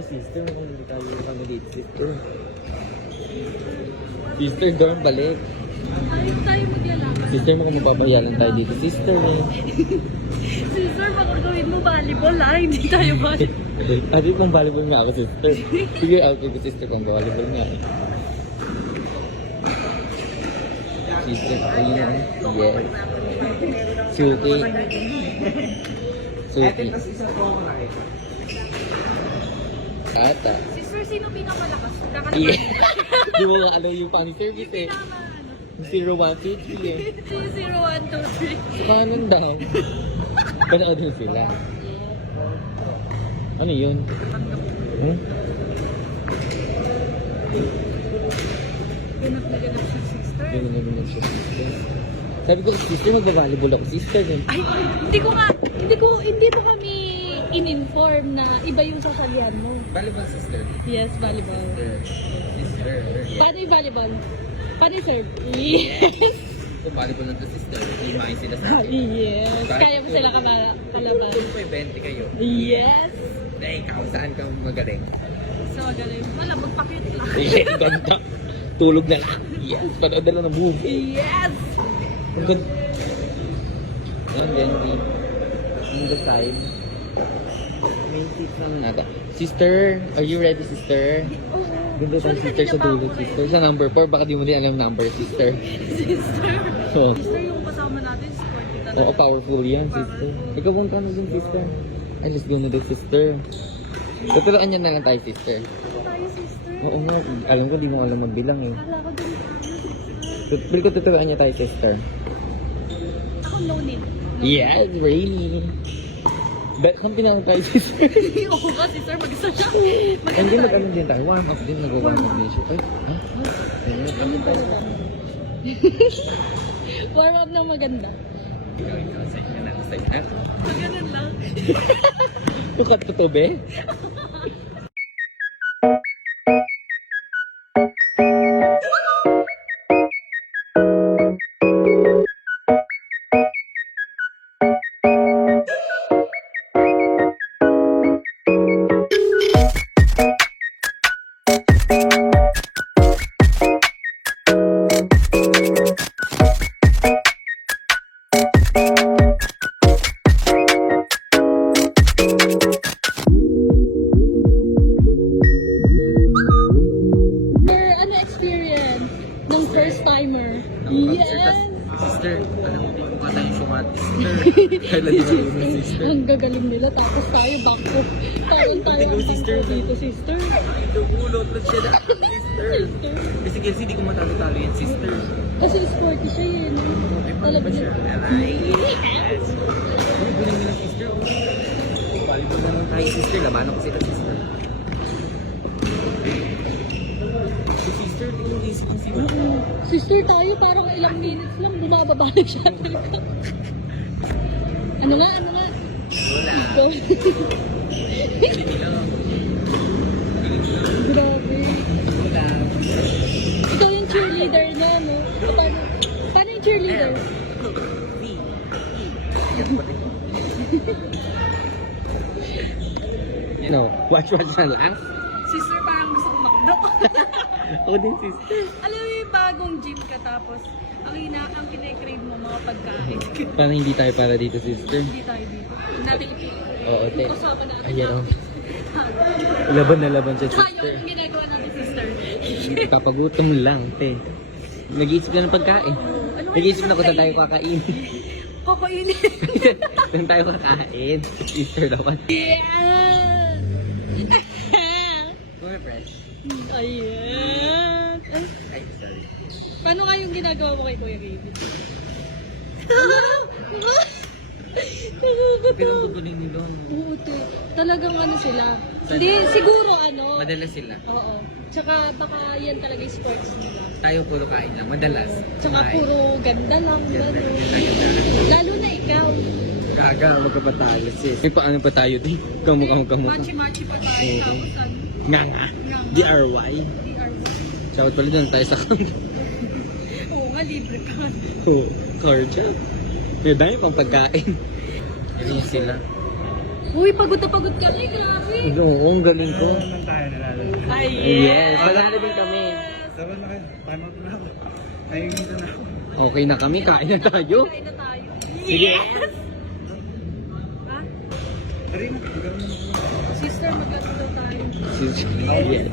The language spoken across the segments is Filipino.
Sister, hindi tayo kami dito, sister. Sister, dorm, balik. Ayaw tayo maglalaban. Sister, mukhang mababayaran tayo dito, sister. Sister, baka gawin mo volleyball hindi tayo volleyball. Ate, pang volleyball nga ako, sister. Sige, okay ko, sister, pang volleyball nga. Sister, ayun na. Yes. Suki. Suki. Ata. Sister, sino pinakamalakas? Yeah. Di mo nga alam yung pang-service eh. 0123 eh. 0123. Paano daw? Panoodin sila. Ano yun? Hmm? Ganap na ganap si sister. Ganun na ganun siya, sister. Sabi ko, sister, magbabalibol ako, sister. Eh. Ay, hindi to kami in-inform na iba yung sasalihan mo. Volleyball, sister. Yes, volleyball. Sister. Paano yung volleyball? Paano yung serve? Yes! Kung volleyball na to, sister, limahin sila sa akin. Yes! Kaya mo sila kalaban. Kung may 20 kayo. Yes! Na ikaw, saan ka magaling? So, galing. Wala, magpakit lang. Yes, ganda. Tulog na lang. Yes, panood na lang ng movie. Yes! Ang ganda. And then, on the side, may seat naman ata. Sister, are you ready, sister? Oo. Ganda tayo, sister, sa dulo, sister. Sa number 4, baka di mo din alam yung number, sister. Sister. Oh. Sister, yung kasama natin, sporty talaga. Oo, powerful yan, sister. Ikaw punta na dun, sister. Ay, let's go na dun, sister. Tuturuan niya na lang tayo, sister. Ako tayo, sister. Oo nga, alam ko, di mo alam magbilang eh. Kala ko din. Pero ko tuturuan niya tayo, sister. Ako no need. Yes, really. Bet kung tinanong tayo, sister. Oo ka, sister. Mag-isa siya. Hindi nag-ano din tayo. Warm up din, nag-warm up din siya. Ay, ha? Ayun tayo. Warm up na maganda. Ikaw, sa'yo na. Maganon lang. Tukat to to, be? Ano experience ng first timer? Yes! Sister, alam mo, di ko kata yung sumat, sister. Kailan di mo yung sister? Ang gagaling nila. Tapos tayo, backhook. Parang tayo Hello, sister. dito, sister. Dumulot na siya na, sister. Kasi kasi di ko matalo-talo yan, sister. Kasi sporty siya yun. Alam niya. Yes! Ano guling nila, sister? Volleyball naman tayo, sister. Labanan ko sila, sister. Si sister, di ko isip ang siya. Sister tayo, parang ilang minutes lang, bumababa na siya. Ano nga? Wala. Grabe. Wala. Ikaw yung cheerleader niya, no? O, paano yung cheerleader? No, watch na lang. Sister, parang gusto kong makdo. Ako din, sister. Alam mo yung bagong gym ka tapos ang kine-crave mo mga pagkain. Parang hindi tayo para dito, sister. Hindi tayo dito. Hindi natin ipipili. Oo, te. Kasama natin. Ayan, oh. Laban na laban siya, Tayo sister. ang ginagawa natin, sister. Papagutom lang, te. Nag-iisip na ng pagkain. Nag-iisip na kung saan tayo kakain. Kakainin. Saan tayo kakain? Sister dapat. Yeah! Mga fresh. Ayan. Ay, Ay, sorry. paano nga yung ginagawa mo kay Kuya David? Pero ang guguling nila, no? Oo, te. Talagang ano sila. Hindi, siguro ano. Madalas sila. Oo. Tsaka baka yan talaga yung sports nila. Tayo puro kain lang. Madalas. Tsaka Kumain. puro ganda lang. Gano'n. Lalo na ikaw. Gaga, wag ka pa tayo, sis. May paano pa tayo, di? Kamu. Machi-machi pa tayo. Oo. Tapos ano. Nga. DRY. DR. Shout pala doon tayo sa kanto. Oo nga, libre ka. Cardia. May dahil pang pagkain. Ayun sila. Uy, pagod na pagod kami. Grabe. Oo, ang galing ko. naman tayo nalalala. Ay, Yes, wala na din kami. Sabi na kayo, time out na ako. Ayun na ako. Okay na kami, kain na tayo. Kain na tayo. Sige. Ha? Tari na, gagawin mo. Sister, maglato daw tayo. Yes.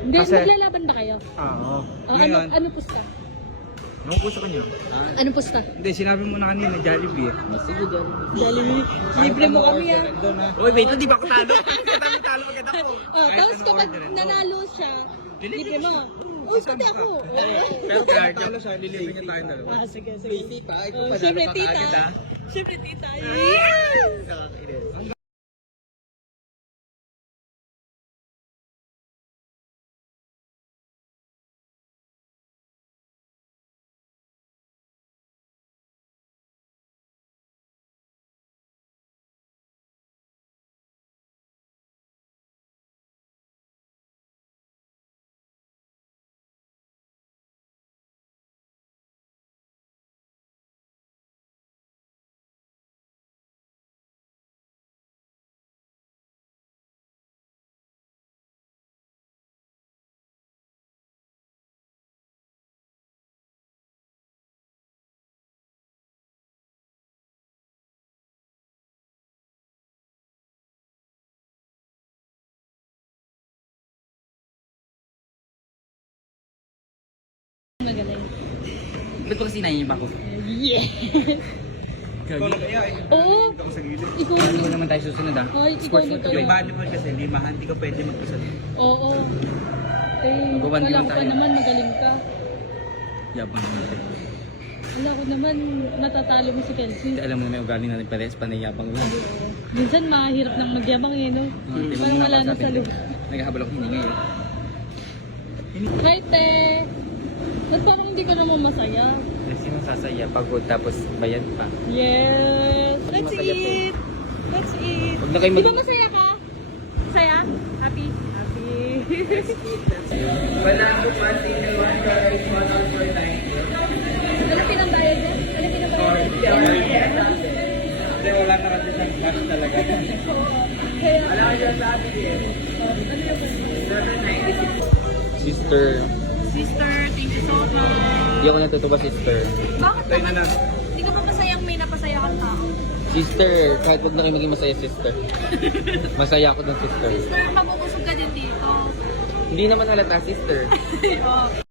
Hindi, Kasi- maglalaban ba kayo? Oo. Ano pusta? Anong puso ka niyo? Ano pusta? Hindi, sinabi mo na kanina, Jollibee. Sige, dyan. Jollibee. Libre mo kami ah. Uy, wait, hindi ba ako talo? Talo agad ako. Oh, tapos kapag nanalo siya, libre mo. Uy, pati ako. Pero kaya, talo siya, lilibre niya tayo dalawa. Ah, sige, sige. Tita, Oh, Siyempre, tita. Siyempre, tita. Magaling. Ba't ba kasi naiiba ko? Yeah. Ikaw na kaya eh. Oo. Dito ako sa gilid. Ikaw Hindi na. naman tayo susunod ah. Ay, ikaw Sports na na to tayo. eh. Volleyball kasi, limahan, hindi ka pwede mag-isa. Oo. Eh, Magbaban wala lang ko pa tayo. naman, magaling ka. Yabang naman. Wala ko naman, natatalo mo si Kelsey. Hindi alam mo may ugali na nagpares, panayabang mo. Minsan mahirap nang magyabang eh, no? Parang wala na sa loob. Naghahabol ako hininga eh. Hi, te! Ba't parang hindi ka naman masaya? Kasi masasaya, pagod, tapos bayad pa. Yes! Let's Masaya po. eat! Let's eat! Huwag na kayo Di mag- ba masaya ka? Masaya? Happy? Happy. Wala ko pa sinawa sa response for time. Ano pinambayad niya? Ano pinambayad niya? Hindi, wala na kasi siyang cash talaga. Alam ka dyan sa atin eh. Sister, Sister, thank you so much. hindi ako natutuwa sister. Bakit Tayo na lang. Hindi ka pa masayang may napasaya kang tao? Sister, kahit huwag na kayo maging masaya sister. Masaya ako ng sister. Sister, mabubusog ka din dito. Hindi naman halata sister. Oh.